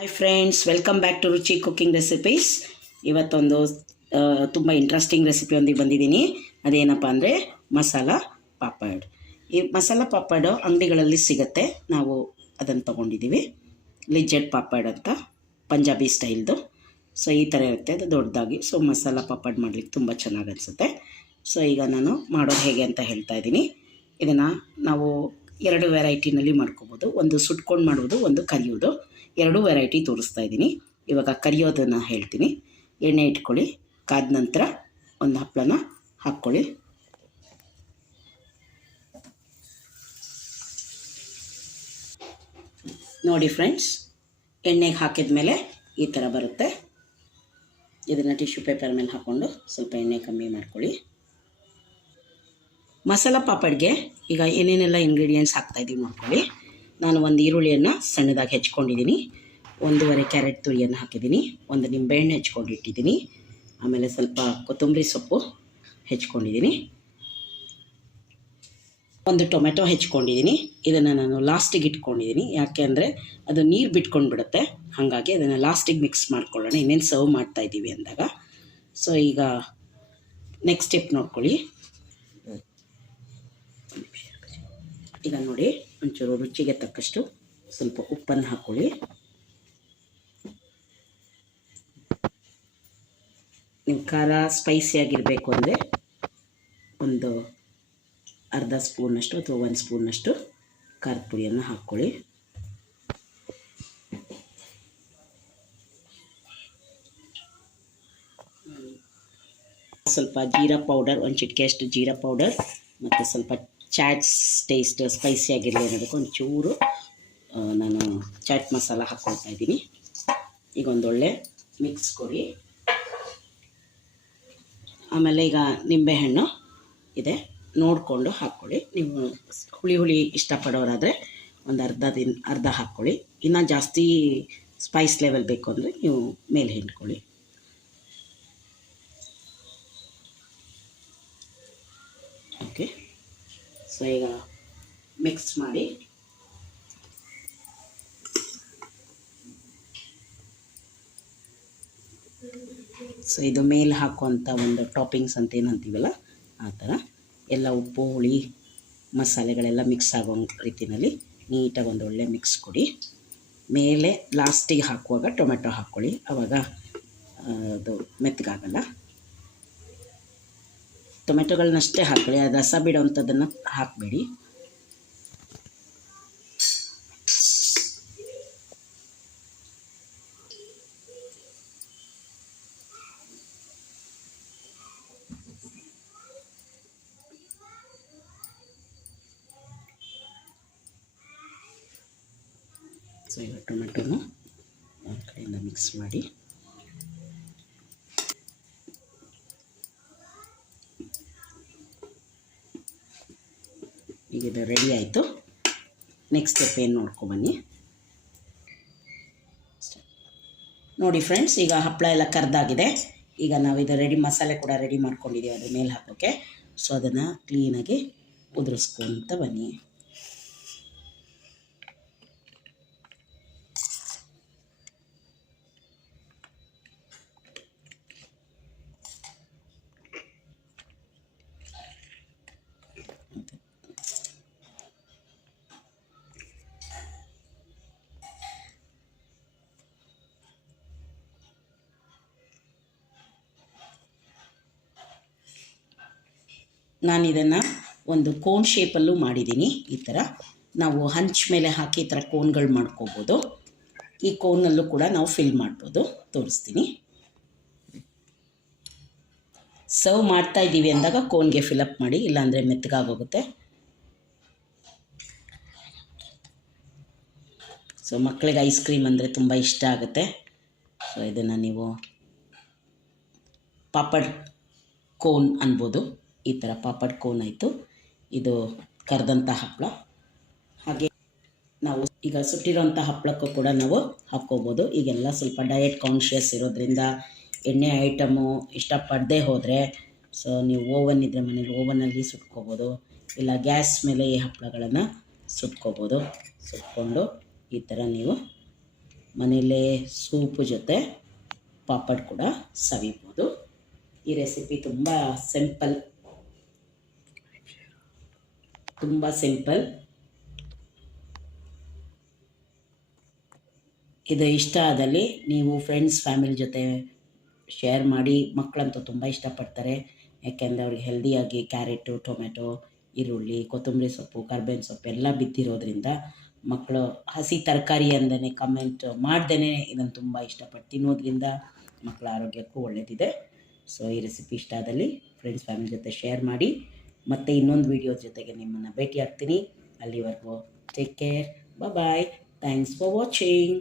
Hi friends, welcome back to Ruchi cooking recipes. ಇವತ್ತೊಂದು ತುಂಬ interesting ರೆಸಿಪಿಯೊಂದಿಗೆ ಬಂದಿದ್ದೀನಿ. ಅದೇನಪ್ಪ ಅಂದರೆ ಮಸಾಲ ಪಾಪಡ್. ಈ ಮಸಾಲ ಪಾಪಡು ಅಂಗಡಿಗಳಲ್ಲಿ ಸಿಗುತ್ತೆ. ನಾವು ಅದನ್ನು ತೊಗೊಂಡಿದ್ದೀವಿ. ಲಿಜ್ಜೆಡ್ ಪಾಪಡ್ ಅಂತ, ಪಂಜಾಬಿ ಸ್ಟೈಲ್ದು. ಸೊ ಈ ಥರ ಇರುತ್ತೆ, ಅದು ದೊಡ್ಡದಾಗಿ. ಸೊ ಮಸಾಲ ಪಾಪಡ್ ಮಾಡಲಿಕ್ಕೆ ತುಂಬ ಚೆನ್ನಾಗಿ ಅನಿಸುತ್ತೆ. ಸೊ ಈಗ ನಾನು ಮಾಡೋದು ಹೇಗೆ ಅಂತ ಹೇಳ್ತಾ ಇದ್ದೀನಿ. ಇದನ್ನು ನಾವು ಎರಡು ವೆರೈಟಿನಲ್ಲಿ ಮಾಡ್ಕೋಬೋದು. ಒಂದು ಸುಟ್ಕೊಂಡು ಮಾಡೋದು, ಒಂದು ಕರಿಯೋದು. ಎರಡೂ ವೆರೈಟಿ ತೋರಿಸ್ತಾ ಇದ್ದೀನಿ. ಇವಾಗ ಕರಿಯೋದನ್ನು ಹೇಳ್ತೀನಿ. ಎಣ್ಣೆ ಇಟ್ಕೊಳ್ಳಿ. ಕಾದ ನಂತರ ಒಂದು ಹಪ್ಪಳನ ಹಾಕ್ಕೊಳ್ಳಿ. ನೋಡಿ ಫ್ರೆಂಡ್ಸ್, ಎಣ್ಣೆಗೆ ಹಾಕಿದ ಮೇಲೆ ಈ ಥರ ಬರುತ್ತೆ. ಇದನ್ನು ಟಿಶ್ಯೂ ಪೇಪರ್ ಮೇಲೆ ಹಾಕ್ಕೊಂಡು ಸ್ವಲ್ಪ ಎಣ್ಣೆ ಕಮ್ಮಿ ಮಾಡ್ಕೊಳ್ಳಿ. ಮಸಾಲ ಪಾಪಡ್ಗೆ ಈಗ ಏನೇನೆಲ್ಲ ಇಂಗ್ರೀಡಿಯೆಂಟ್ಸ್ ಹಾಕ್ತಾಯಿದ್ದೀವಿ ನೋಡ್ಕೊಳ್ಳಿ. ನಾನು ಒಂದು ಈರುಳ್ಳಿಯನ್ನು ಸಣ್ಣದಾಗಿ ಹೆಚ್ಕೊಂಡಿದ್ದೀನಿ. 1.5 ಕ್ಯಾರೆಟ್ ತುರಿಯನ್ನು ಹಾಕಿದ್ದೀನಿ. ಒಂದು ನಿಂಬೆಹಣ್ಣು ಹೆಚ್ಕೊಂಡಿಟ್ಟಿದ್ದೀನಿ. ಆಮೇಲೆ ಸ್ವಲ್ಪ ಕೊತ್ತಂಬರಿ ಸೊಪ್ಪು ಹೆಚ್ಕೊಂಡಿದ್ದೀನಿ. ಒಂದು ಟೊಮೆಟೊ ಹೆಚ್ಕೊಂಡಿದ್ದೀನಿ. ಇದನ್ನು ನಾನು ಲಾಸ್ಟಿಗೆ ಇಟ್ಕೊಂಡಿದ್ದೀನಿ. ಯಾಕೆ ಅಂದರೆ ಅದು ನೀರು ಬಿಟ್ಕೊಂಡು ಬಿಡುತ್ತೆ. ಹಾಗಾಗಿ ಅದನ್ನು ಲಾಸ್ಟಿಗೆ ಮಿಕ್ಸ್ ಮಾಡ್ಕೊಳ್ಳೋಣ, ಇನ್ನೇನು ಸರ್ವ್ ಮಾಡ್ತಾಯಿದ್ದೀವಿ ಅಂದಾಗ. ಸೊ ಈಗ ನೆಕ್ಸ್ಟ್ ಸ್ಟೆಪ್ ನೋಡ್ಕೊಳ್ಳಿ. ಈಗ ನೋಡಿ, ಒಂಚೂರು ರುಚಿಗೆ ತಕ್ಕಷ್ಟು ಸ್ವಲ್ಪ ಉಪ್ಪನ್ನು ಹಾಕ್ಕೊಳ್ಳಿ. ನೀವು ಖಾರ ಸ್ಪೈಸಿಯಾಗಿರಬೇಕು ಅಂದರೆ ಒಂದು ಅರ್ಧ ಸ್ಪೂನಷ್ಟು ಅಥವಾ 1 ಸ್ಪೂನಷ್ಟು ಖಾರದ ಪುಡಿಯನ್ನು ಹಾಕ್ಕೊಳ್ಳಿ. ಸ್ವಲ್ಪ ಜೀರಾ ಪೌಡರ್, ಒಂದು ಚಿಟಿಕೆಯಷ್ಟು ಜೀರಾ ಪೌಡರ್, ಮತ್ತು ಸ್ವಲ್ಪ ಚಾಟ್ ಟೇಸ್ಟ್ ಸ್ಪೈಸಿಯಾಗಿರಲಿ ಅನ್ನೋದಕ್ಕೆ ಒಂಚೂರು ನಾನು ಚಾಟ್ ಮಸಾಲ ಹಾಕ್ಕೊಳ್ತಾ ಇದ್ದೀನಿ. ಈಗ ಒಂದೊಳ್ಳೆ ಮಿಕ್ಸ್ ಕೊಡಿ. ಆಮೇಲೆ ಈಗ ನಿಂಬೆಹಣ್ಣು ಇದೆ, ನೋಡಿಕೊಂಡು ಹಾಕ್ಕೊಳ್ಳಿ. ನೀವು ಹುಳಿ ಇಷ್ಟಪಡೋರಾದರೆ ಒಂದು ಅರ್ಧ ಹಾಕ್ಕೊಳ್ಳಿ. ಇನ್ನು ಜಾಸ್ತಿ ಸ್ಪೈಸ್ ಲೆವೆಲ್ ಬೇಕು ಅಂದರೆ ನೀವು ಮೇಲೆ ಹಿಂಡ್ಕೊಳ್ಳಿ. ಓಕೆ, ಸೊ ಈಗ ಮಿಕ್ಸ್ ಮಾಡಿ ಸೊ ಇದು ಮೇಲೆ ಹಾಕುವಂಥ ಒಂದು ಟಾಪಿಂಗ್ಸ್ ಅಂತ ಏನಂತೀವಲ್ಲ ಆ ಥರ ಎಲ್ಲ ಉಪ್ಪು ಹುಳಿ ಮಸಾಲೆಗಳೆಲ್ಲ ಮಿಕ್ಸ್ ಆಗೋ ರೀತಿಯಲ್ಲಿ ನೀಟಾಗಿ ಒಂದು ಒಳ್ಳೆ ಮಿಕ್ಸ್ ಕೊಡಿ. ಮೇಲೆ ಲಾಸ್ಟಿಗೆ ಹಾಕುವಾಗ ಟೊಮೆಟೊ ಹಾಕ್ಕೊಳ್ಳಿ, ಆವಾಗ ಅದು ಮೆತ್ತಗಾಗಲ್ಲ. ಟೊಮೆಟೊಗಳನ್ನಷ್ಟೇ ಹಾಕ್ಕೊಳ್ಳಿ, ಅದು ರಸ ಬಿಡೋವಂಥದ್ದನ್ನು ಹಾಕಬೇಡಿ. ಸೊ ಈಗ ಟೊಮೆಟೊನ ಒಂದು ಕಡೆಯಿಂದ ಮಿಕ್ಸ್ ಮಾಡಿ. ಈಗ ಇದು ರೆಡಿ ಆಯಿತು. ನೆಕ್ಸ್ಟ್ ಸ್ಟೆಪ್ ಏನು ನೋಡ್ಕೊಬನ್ನಿ. ನೋಡಿ ಫ್ರೆಂಡ್ಸ್, ಈಗ ಹಪ್ಪಳ ಎಲ್ಲ ಕರ್ದಾಗಿದೆ. ಈಗ ನಾವು ಇದು ಮಸಾಲೆ ಕೂಡ ರೆಡಿ ಮಾಡ್ಕೊಂಡಿದ್ದೀವಿ ಅದ್ರ ಮೇಲೆ ಹಾಕೋಕ್ಕೆ. ಸೊ ಅದನ್ನು ಕ್ಲೀನಾಗಿ ಉದುರಿಸ್ಕೊಂತ ಬನ್ನಿ. ನಾನು ಇದನ್ನು ಒಂದು ಕೋನ್ ಶೇಪಲ್ಲೂ ಮಾಡಿದ್ದೀನಿ. ಈ ಥರ ನಾವು ಹಂಚ್ ಮೇಲೆ ಹಾಕಿ ಈ ಥರ ಕೋನ್ಗಳು ಮಾಡ್ಕೋಬೋದು. ಈ ಕೋನಲ್ಲೂ ಕೂಡ ನಾವು ಫಿಲ್ ಮಾಡ್ಬೋದು, ತೋರಿಸ್ತೀನಿ. ಸರ್ವ್ ಮಾಡ್ತಾ ಇದ್ದೀವಿ ಅಂದಾಗ ಕೋನ್ಗೆ ಫಿಲಪ್ ಮಾಡಿ, ಇಲ್ಲಾಂದರೆ ಮೆತ್ತಗಾಗೋಗುತ್ತೆ. ಸೊ ಮಕ್ಕಳಿಗೆ ಐಸ್ ಕ್ರೀಮ್ ಅಂದರೆ ತುಂಬ ಇಷ್ಟ ಆಗುತ್ತೆ. ಸೊ ಇದನ್ನು ನೀವು ಪಾಪಡ್ ಕೋನ್ ಅನ್ಬೋದು. ಈ ಥರ ಪಾಪಡ್ ಕೋನ್ ಆಯಿತು. ಇದು ಕರೆದಂಥ ಹಪ್ಪಳ. ಹಾಗೆ ನಾವು ಈಗ ಸುಟ್ಟಿರೋಂಥ ಹಪ್ಪಳಕ್ಕೂ ಕೂಡ ನಾವು ಹಾಕ್ಕೋಬೋದು. ಈಗೆಲ್ಲ ಸ್ವಲ್ಪ ಡಯಟ್ ಕಾನ್ಷಿಯಸ್ ಇರೋದ್ರಿಂದ ಎಣ್ಣೆ ಐಟಮು ಇಷ್ಟಪಡದೆ ಹೋದರೆ ಸೊ ನೀವು ಓವನ್ ಇದ್ದರೆ ಮನೇಲಿ ಓವನಲ್ಲಿ ಸುಟ್ಕೋಬೋದು, ಇಲ್ಲ ಗ್ಯಾಸ್ ಮೇಲೆ ಈ ಹಪ್ಪಳಗಳನ್ನು ಸುಟ್ಕೋಬೋದು. ಸುಟ್ಕೊಂಡು ಈ ಥರ ನೀವು ಮನೆಯಲ್ಲೇ ಸೂಪು ಜೊತೆ ಪಾಪಡ್ ಕೂಡ ಸವಿಬೋದು. ಈ ರೆಸಿಪಿ ತುಂಬ ಸಿಂಪಲ್. ಇದು ಇಷ್ಟ ಆದಲ್ಲಿ ನೀವು ಫ್ರೆಂಡ್ಸ್ ಫ್ಯಾಮಿಲಿ ಜೊತೆ ಶೇರ್ ಮಾಡಿ. ಮಕ್ಕಳಂತೂ ತುಂಬ ಇಷ್ಟಪಡ್ತಾರೆ, ಯಾಕೆಂದರೆ ಅವ್ರಿಗೆ ಹೆಲ್ದಿಯಾಗಿ ಕ್ಯಾರೆಟು, ಟೊಮೆಟೊ, ಈರುಳ್ಳಿ, ಕೊತ್ತಂಬರಿ ಸೊಪ್ಪು, ಕರ್ಬೇವಿನ ಸೊಪ್ಪು ಎಲ್ಲ ಬಿದ್ದಿರೋದ್ರಿಂದ ಮಕ್ಕಳು ಹಸಿ ತರಕಾರಿ ಅಂದೇ ಕಮೆಂಟ್ ಮಾಡ್ದೇ ಇದನ್ನು ತುಂಬ ಇಷ್ಟಪಟ್ಟು ತಿನ್ನೋದ್ರಿಂದ ಮಕ್ಕಳ ಆರೋಗ್ಯಕ್ಕೂ ಒಳ್ಳೆಯದಿದೆ. ಸೊ ಈ ರೆಸಿಪಿ ಇಷ್ಟ ಆದಲ್ಲಿ ಫ್ರೆಂಡ್ಸ್ ಫ್ಯಾಮಿಲಿ ಜೊತೆ ಶೇರ್ ಮಾಡಿ. ಮತ್ತು ಇನ್ನೊಂದು ವೀಡಿಯೋ ಜೊತೆಗೆ ನಿಮ್ಮನ್ನು ಭೇಟಿ ಆಗ್ತೀನಿ. ಅಲ್ಲಿವರೆಗೂ take care, bye. Thanks for watching.